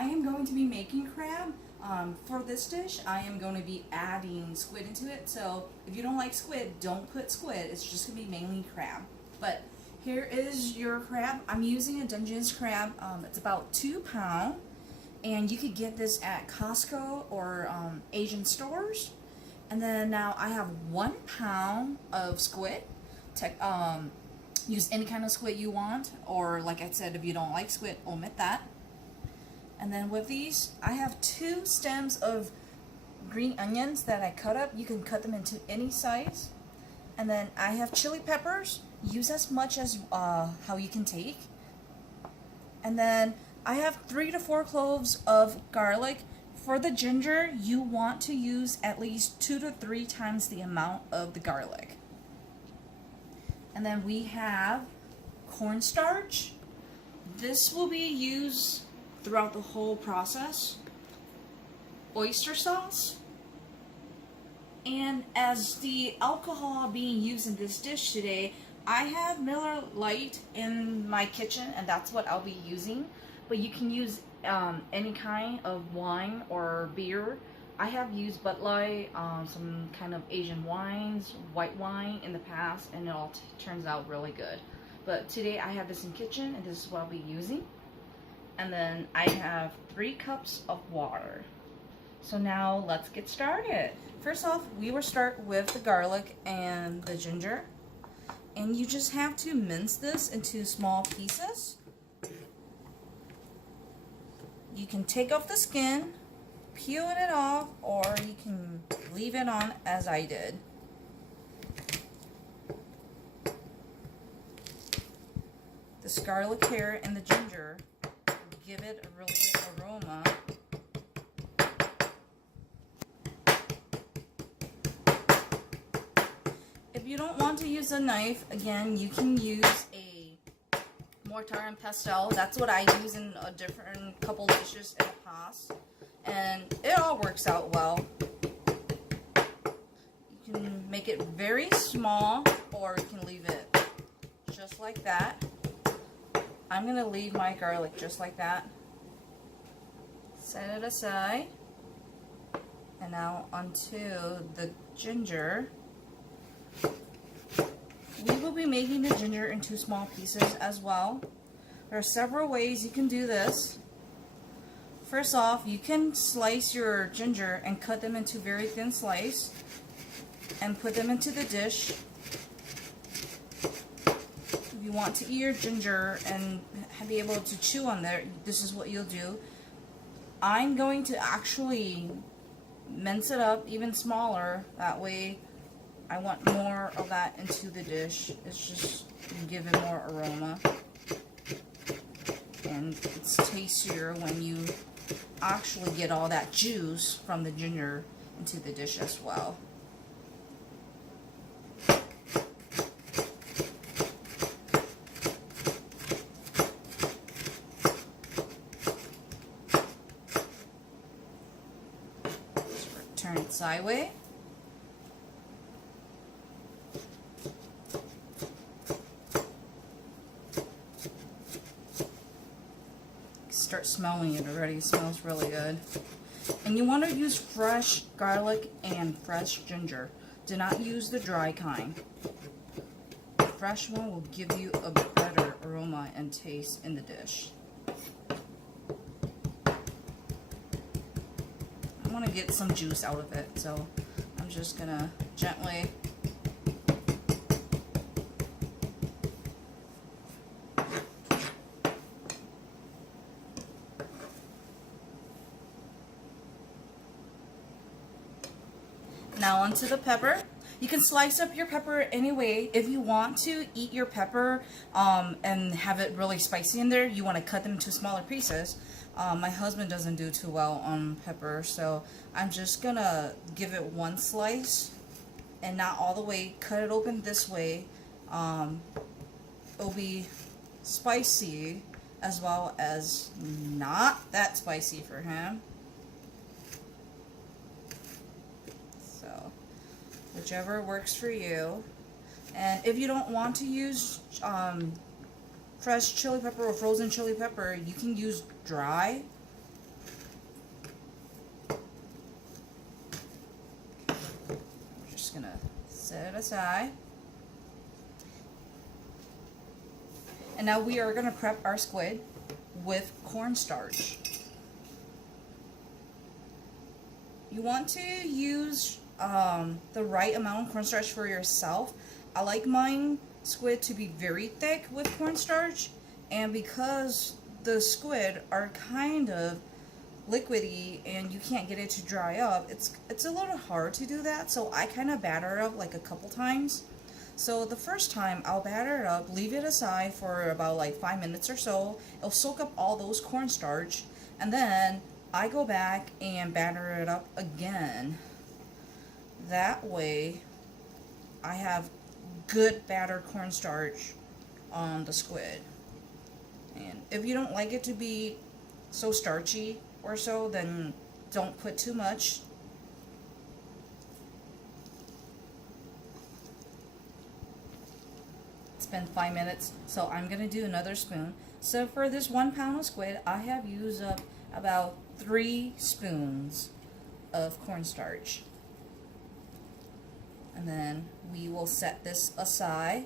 I am going to be making crab. For this dish, I am going to be adding squid into it. So if you don't like squid, don't put squid. It's just going to be mainly crab. But here is your crab. I'm using a Dungeness crab. It's about 2 pounds. And you could get this at Costco or Asian stores. And then now I have 1 pound of squid. Use any kind of squid you want, or like I said, if you don't like squid, omit that. And then with these, I have 2 stems of green onions that I cut up. You can cut them into any size. And then I have chili peppers. Use as much as how you can take. And then I have 3 to 4 cloves of garlic. For the ginger, you want to use at least 2 to 3 times the amount of the garlic. And then we have cornstarch. This will be used throughout the whole process. Oyster sauce. And as the alcohol being used in this dish today, I have Miller Lite in my kitchen, and that's what I'll be using. But you can use any kind of wine or beer. I have used Bud Light, some kind of Asian wines, white wine in the past, and it all turns out really good. But today I have this in kitchen, and this is what I'll be using. And then I have 3 cups of water. So now let's get started. First off, we will start with the garlic and the ginger. And you just have to mince this into small pieces. You can take off the skin, peel it off, or you can leave it on as I did. This garlic here and the ginger will give it a really good aroma. If you don't want to use a knife, again, you can use a mortar and pestle. That's what I use in a different couple dishes in the past. And it all works out well. You can make it very small, or you can leave it just like that. I'm going to leave my garlic just like that. Set it aside. And now onto the ginger. We will be making the ginger into small pieces as well. There are several ways you can do this. First off, you can slice your ginger and cut them into very thin slices and put them into the dish. If you want to eat your ginger and be able to chew on there, this is what you'll do. I'm going to actually mince it up even smaller. That way I want more of that into the dish. It's just give it more aroma. And it's tastier when you actually get all that juice from the ginger into the dish as well. Turn it sideways. Start smelling it already. It smells really good. And you want to use fresh garlic and fresh ginger. Do not use the dry kind. The fresh one will give you a better aroma and taste in the dish. I want to get some juice out of it, so I'm just gonna gently now onto the pepper. You can slice up your pepper any way. If you want to eat your pepper and have it really spicy in there, you want to cut them into smaller pieces. My husband doesn't do too well on pepper, so I'm just gonna give it 1 slice and not all the way. Cut it open this way. It'll be spicy as well as not that spicy for him. Whichever works for you. And if you don't want to use fresh chili pepper or frozen chili pepper, you can use dry just gonna set it aside. And now we are gonna prep our squid with cornstarch. You want to use the right amount of cornstarch for yourself. I like mine squid to be very thick with cornstarch, and because the squid are kind of liquidy and you can't get it to dry up, it's a little hard to do that, so I kind of batter it up like a couple times. So the first time I'll batter it up, leave it aside for about like 5 minutes or so. It'll soak up all those cornstarch, and then I go back and batter it up again. That way I have good battered cornstarch on the squid. And if you don't like it to be so starchy or so, then don't put too much. It's been 5 minutes, so I'm gonna do another spoon. So for this 1 pound of squid, I have used up about 3 spoons of cornstarch. And then we will set this aside.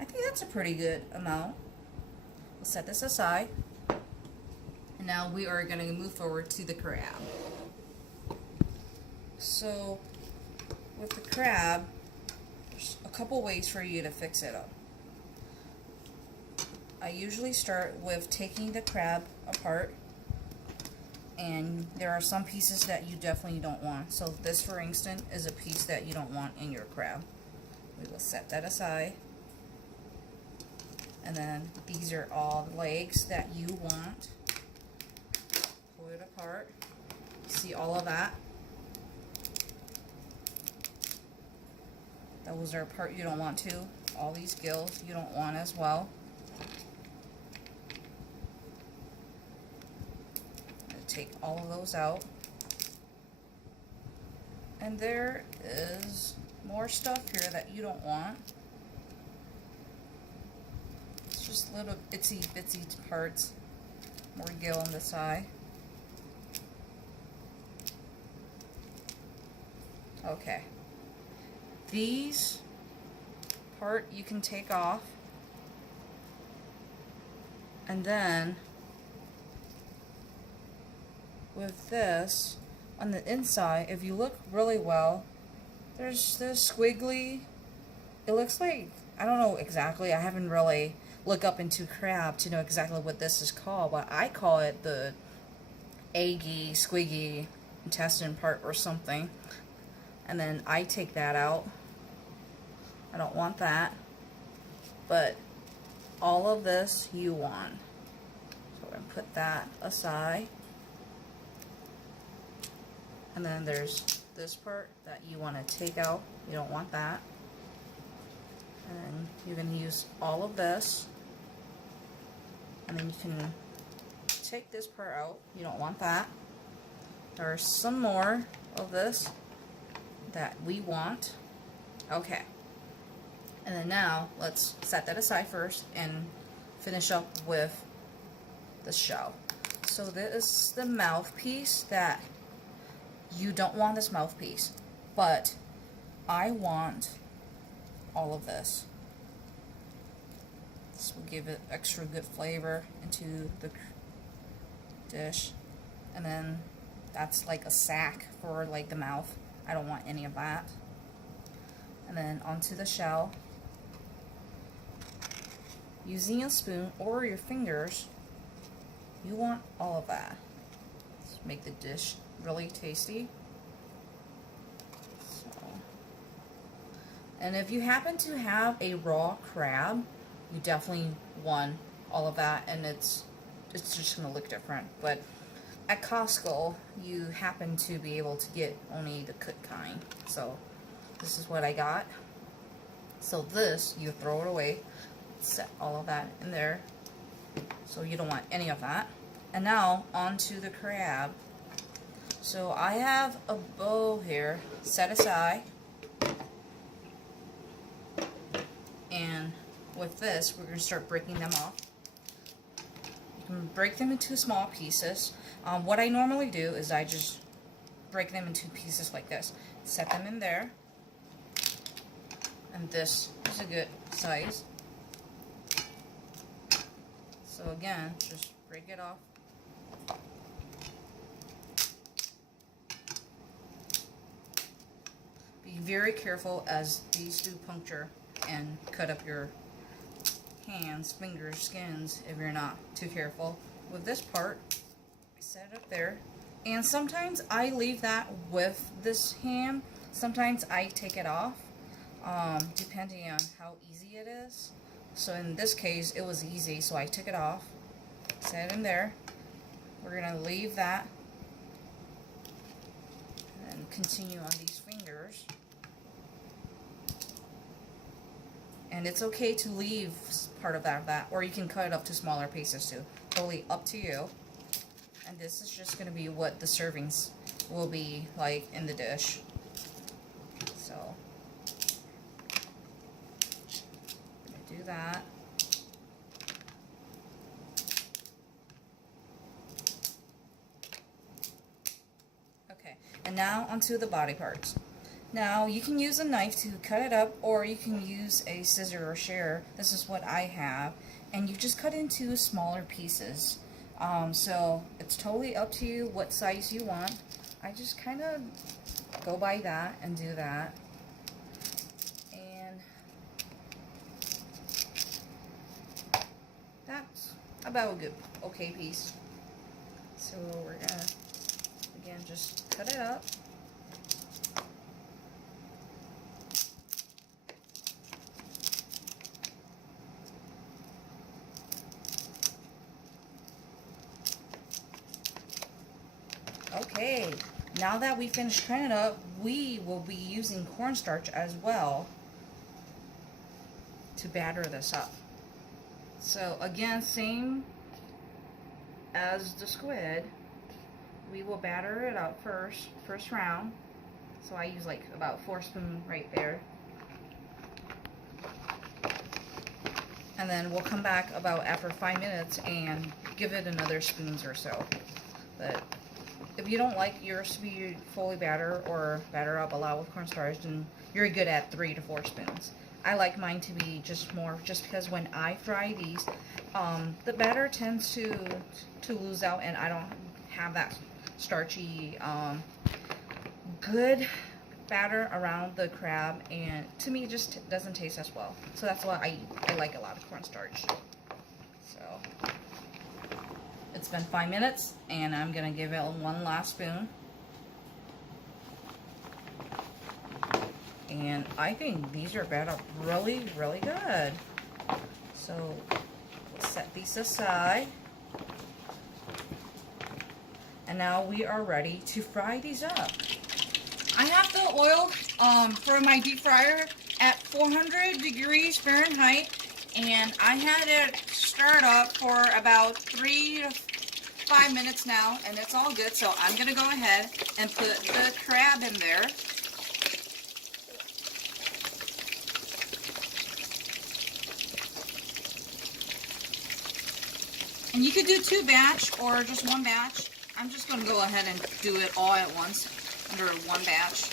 I think that's a pretty good amount. We'll set this aside. And now we are going to move forward to the crab. So with the crab, there's a couple ways for you to fix it up. I usually start with taking the crab apart, and there are some pieces that you definitely don't want. So this, for instance, is a piece that you don't want in your crab. We will set that aside. And then these are all the legs that you want. Pull it apart. See all of that? Those are a part you don't want to. All these gills you don't want as well. Take all of those out. And there is more stuff here that you don't want. It's just little itsy bitsy parts. More gill on the side. Okay. These part you can take off. And then with this, on the inside, if you look really well, there's this squiggly, it looks like, I don't know exactly, I haven't really looked up into crab to know exactly what this is called, but I call it the eggy, squiggy intestine part or something. And then I take that out. I don't want that. But all of this you want. So we're going to put that aside. And then there's this part that you want to take out. You don't want that. And then you're going to use all of this. And then you can take this part out. You don't want that. There's some more of this that we want. Okay. And then now let's set that aside first and finish up with the shell. So this is the mouthpiece that you don't want, this mouthpiece, but I want all of this. This will give it extra good flavor into the dish. And then that's like a sack for like the mouth. I don't want any of that. And then onto the shell. Using a spoon or your fingers, you want all of that. Let's make the dish really tasty. So, and if you happen to have a raw crab, you definitely want all of that, and it's just gonna look different. But at Costco, you happen to be able to get only the cooked kind. So this is what I got. So this, you throw it away. Set all of that in there. So you don't want any of that. And now onto the crab. So I have a bowl here set aside. And with this, we're going to start breaking them off. You can break them into small pieces. What I normally do is I just break them into pieces like this. Set them in there. and this is a good size. So again, just break it off. Be very careful as these do puncture and cut up your hands, fingers, skins if you're not too careful. With this part, I set it up there, and sometimes I leave that with this hand. Sometimes I take it off, depending on how easy it is. So in this case, it was easy, so I took it off, set it in there. We're gonna leave that and continue on these fingers. And it's okay to leave part of that, or you can cut it up to smaller pieces too. Totally up to you. And this is just going to be what the servings will be like in the dish. So, I'm going to do that. Okay, and now onto the body parts. Now, you can use a knife to cut it up, or you can use a scissor or shear. This is what I have. And you just cut into smaller pieces. So, it's totally up to you what size you want. I just kind of go by that and do that. And that's about a good, okay piece. So, we're going to, again, just cut it up. Okay, now that we finished cutting it up, we will be using cornstarch as well to batter this up. So again, same as the squid, we will batter it up first round. So I use like about 4 spoons right there. And then we'll come back about after 5 minutes and give it another spoons or so. But if you don't like yours to be fully batter or batter up a lot with cornstarch, then you're good at 3 to 4 spoons. I like mine to be just more, just because when I fry these, the batter tends to lose out, and I don't have that starchy, good batter around the crab, and to me it just doesn't taste as well. So that's why I like a lot of cornstarch. So it's been 5 minutes, and I'm gonna give it one last spoon. And I think these are batter up really, really good. So let's set these aside. And now we are ready to fry these up. I have the oil for my deep fryer at 400 degrees Fahrenheit, and I had it start up for about 3 to 5 minutes now, and it's all good. So I'm gonna go ahead and put the crab in there. And you could do 2 batch or just 1 batch. I'm just going to go ahead and do it all at once under 1 batch.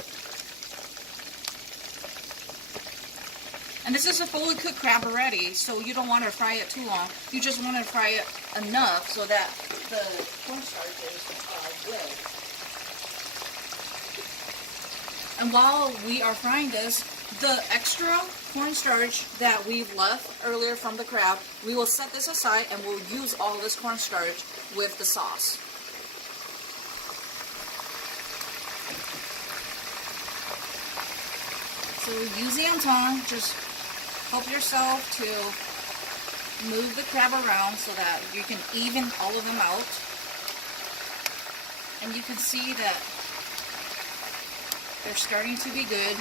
And this is a fully cooked crab already, so you don't want to fry it too long. You just want to fry it enough so that the cornstarch is good. And while we are frying this, the extra cornstarch that we've left earlier from the crab, we will set this aside and we'll use all this cornstarch with the sauce. So use the Ntaw, just help yourself to move the crab around so that you can even all of them out. And you can see that they're starting to be good.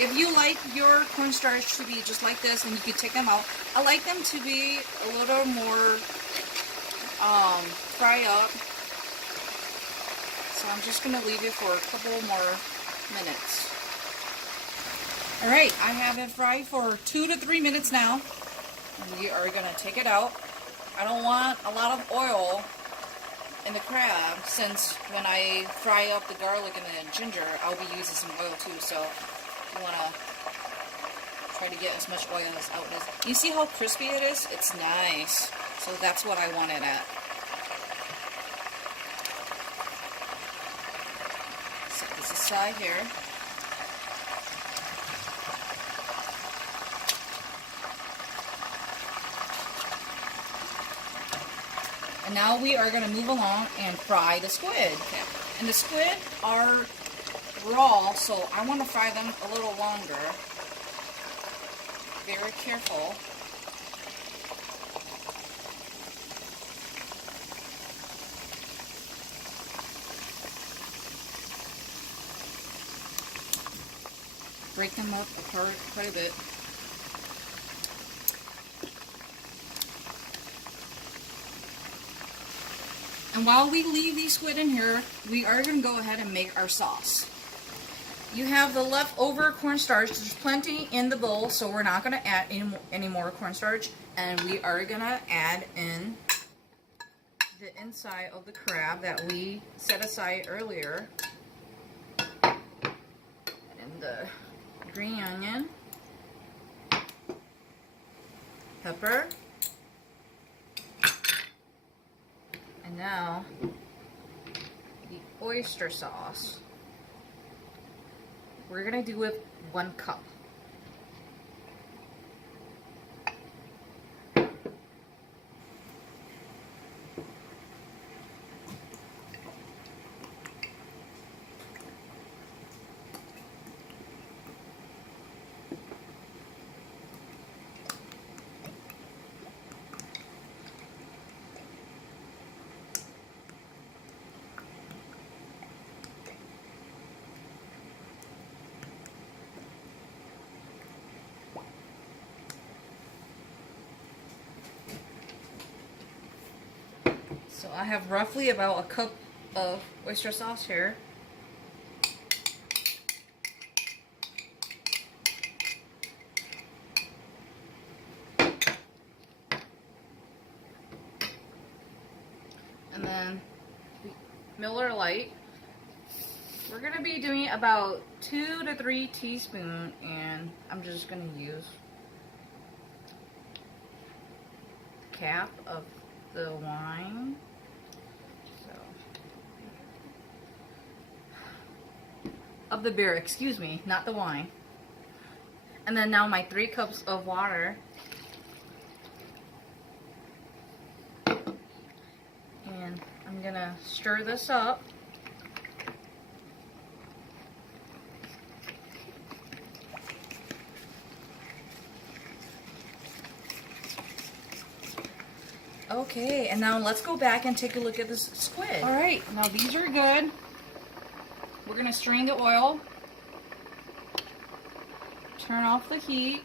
If you like your cornstarch to be just like this, then you can take them out. I like them to be a little more fry up. So I'm just going to leave it for a couple more minutes. Alright, I have it fried for 2 to 3 minutes now. And we are going to take it out. I don't want a lot of oil in the crab, since when I fry up the garlic and the ginger, I'll be using some oil too. So you want to Try to get as much oil as out as. You see how crispy it is? It's nice. So that's what I want it at. Set this aside here. And now we are going to move along and fry the squid. Okay. And the squid are raw, so I want to fry them a little longer. Very careful. Break them up apart quite a bit. And while we leave these squid in here, we are going to go ahead and make our sauce. You have the leftover cornstarch. There's plenty in the bowl, so we're not going to add any more cornstarch. And we are going to add in the inside of the crab that we set aside earlier. And the green onion, pepper, and now the oyster sauce. We're going to do it 1 cup. So I have roughly about a cup of oyster sauce here. And then Miller Lite. We're going to be doing about 2 to 3 teaspoons, and I'm just going to use the cap of the wine. Of the beer, excuse me, not the wine. And then now my 3 cups of water. And I'm gonna stir this up. Okay, and now let's go back and take a look at this squid. Alright, now these are good. We're going to strain the oil, turn off the heat,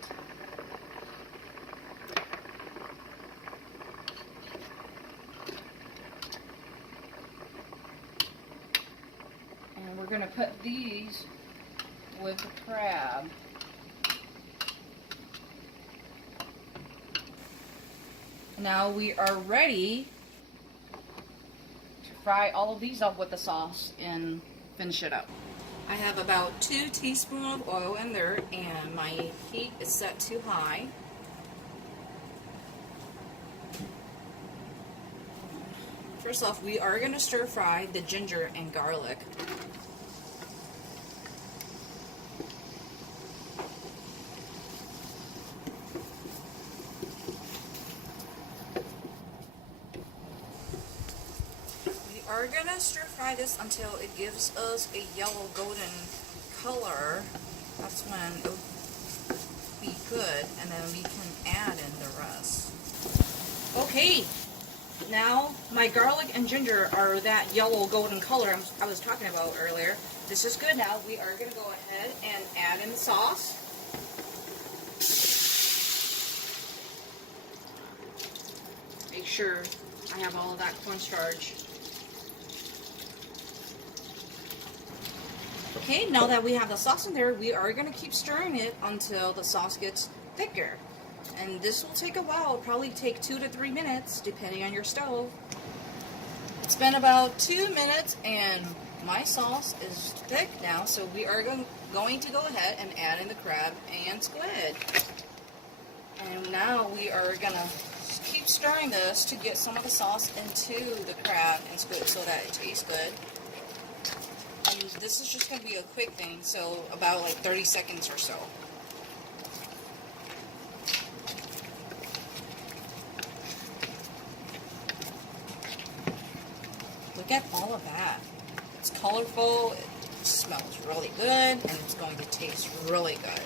and we're going to put these with the crab. Now we are ready to fry all of these up with the sauce and finish it up. I have about 2 teaspoons of oil in there, and my heat is set too high. First off, we are going to stir fry the ginger and garlic. We're going to stir fry this until it gives us a yellow golden color. That's when it will be good, and then we can add in the rest. Okay, now my garlic and ginger are that yellow golden color I was talking about earlier. This is good now. We are going to go ahead and add in the sauce. Make sure I have all of that cornstarch. Okay, now that we have the sauce in there, we are going to keep stirring it until the sauce gets thicker. And this will take a while. It'll probably take 2 to 3 minutes, depending on your stove. It's been about 2 minutes, and my sauce is thick now, so we are going to go ahead and add in the crab and squid. And now we are gonna keep stirring this to get some of the sauce into the crab and squid so that it tastes good. And this is just gonna be a quick thing, so about like 30 seconds or so. Look at all of that. It's colorful, it smells really good, and it's going to taste really good.